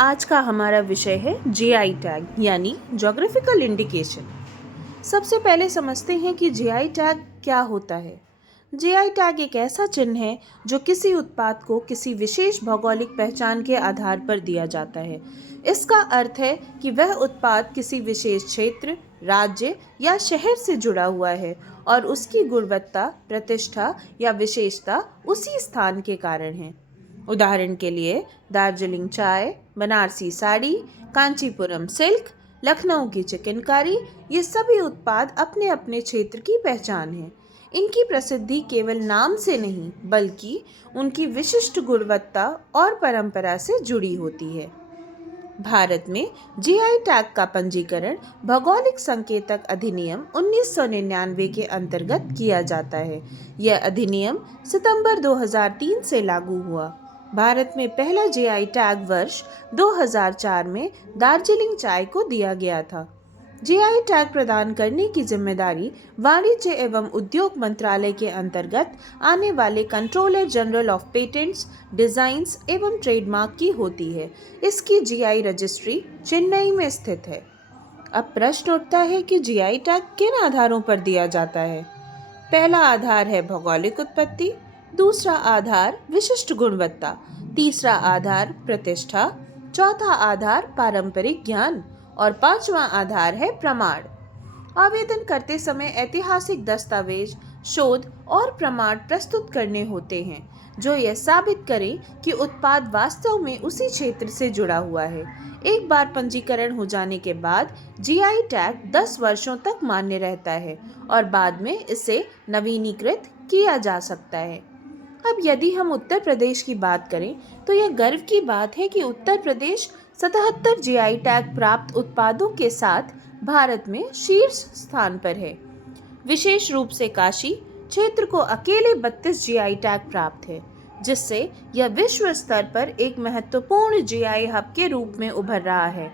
आज का हमारा विषय है जीआई टैग यानी ज्योग्राफिकल इंडिकेशन। सबसे पहले समझते हैं कि जीआई टैग क्या होता है। जीआई टैग एक ऐसा चिन्ह है जो किसी उत्पाद को किसी विशेष भौगोलिक पहचान के आधार पर दिया जाता है। इसका अर्थ है कि वह उत्पाद किसी विशेष क्षेत्र, राज्य या शहर से जुड़ा हुआ है और उसकी गुणवत्ता, प्रतिष्ठा या विशेषता उसी स्थान के कारण है। उदाहरण के लिए दार्जिलिंग चाय, बनारसी साड़ी, कांचीपुरम सिल्क, लखनऊ की चिकनकारी, ये सभी उत्पाद अपने अपने क्षेत्र की पहचान है। इनकी प्रसिद्धि केवल नाम से नहीं बल्कि उनकी विशिष्ट गुणवत्ता और परंपरा से जुड़ी होती है। भारत में जीआई टैग का पंजीकरण भौगोलिक संकेतक अधिनियम 1999 के अंतर्गत किया जाता है। यह अधिनियम सितंबर 2003 से लागू हुआ। भारत में पहला जीआई टैग वर्ष 2004 में दार्जिलिंग चाय को दिया गया था। जीआई टैग प्रदान करने की जिम्मेदारी वाणिज्य एवं उद्योग मंत्रालय के अंतर्गत आने वाले controller general of patents, designs एवं ट्रेडमार्क की होती है। इसकी जीआई रजिस्ट्री चेन्नई में स्थित है। अब प्रश्न उठता है कि जीआई टैग किन आधारों पर दिया जाता है। पहला आधार है भौगोलिक उत्पत्ति, दूसरा आधार विशिष्ट गुणवत्ता, तीसरा आधार प्रतिष्ठा, चौथा आधार पारंपरिक ज्ञान और पांचवा आधार है प्रमाण। आवेदन करते समय ऐतिहासिक दस्तावेज, शोध और प्रमाण प्रस्तुत करने होते हैं जो यह साबित करें कि उत्पाद वास्तव में उसी क्षेत्र से जुड़ा हुआ है। एक बार पंजीकरण हो जाने के बाद जीआई टैग 10 वर्षों तक मान्य रहता है और बाद में इसे नवीनीकृत किया जा सकता है। अब यदि हम उत्तर प्रदेश की बात करें तो यह गर्व की बात है कि उत्तर प्रदेश 77 जीआई टैग प्राप्त उत्पादों के साथ भारत में शीर्ष स्थान पर है। विशेष रूप से काशी क्षेत्र को अकेले 32 जीआई टैग प्राप्त है, जिससे यह विश्व स्तर पर एक महत्वपूर्ण जीआई हब के रूप में उभर रहा है।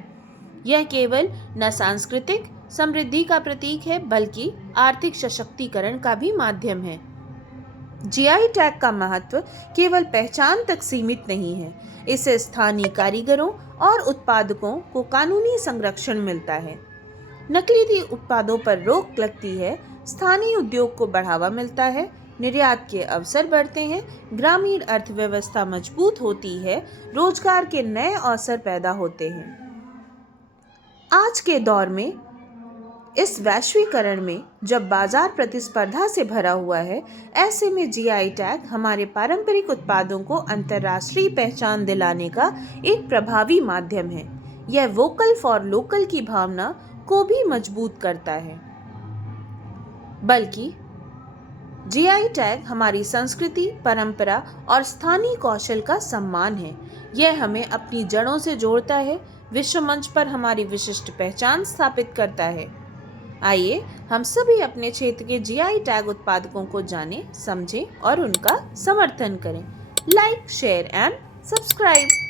यह केवल न सांस्कृतिक समृद्धि का प्रतीक है बल्कि आर्थिक सशक्तिकरण का भी माध्यम है। जीआई टैग का महत्व केवल पहचान तक सीमित नहीं है, इससे स्थानीय कारीगरों और उत्पादकों को कानूनी संरक्षण मिलता है। नकली उत्पादों पर रोक लगती है, स्थानीय उद्योग को बढ़ावा मिलता है, निर्यात के अवसर बढ़ते हैं, ग्रामीण अर्थव्यवस्था मजबूत होती है, रोजगार के नए अवसर पैदा होते हैं। आज के दौर में इस वैश्वीकरण में जब बाजार प्रतिस्पर्धा से भरा हुआ है, ऐसे में जीआई टैग हमारे पारंपरिक उत्पादों को अंतर्राष्ट्रीय पहचान दिलाने का एक प्रभावी माध्यम है। यह वोकल फॉर लोकल की भावना को भी मजबूत करता है। बल्कि जीआई टैग हमारी संस्कृति, परंपरा और स्थानीय कौशल का सम्मान है। यह हमें अपनी जड़ों से जोड़ता है, विश्व मंच पर हमारी विशिष्ट पहचान स्थापित करता है। आइए हम सभी अपने क्षेत्र के जीआई टैग उत्पादकों को जानें, समझें और उनका समर्थन करें। Like, share and subscribe.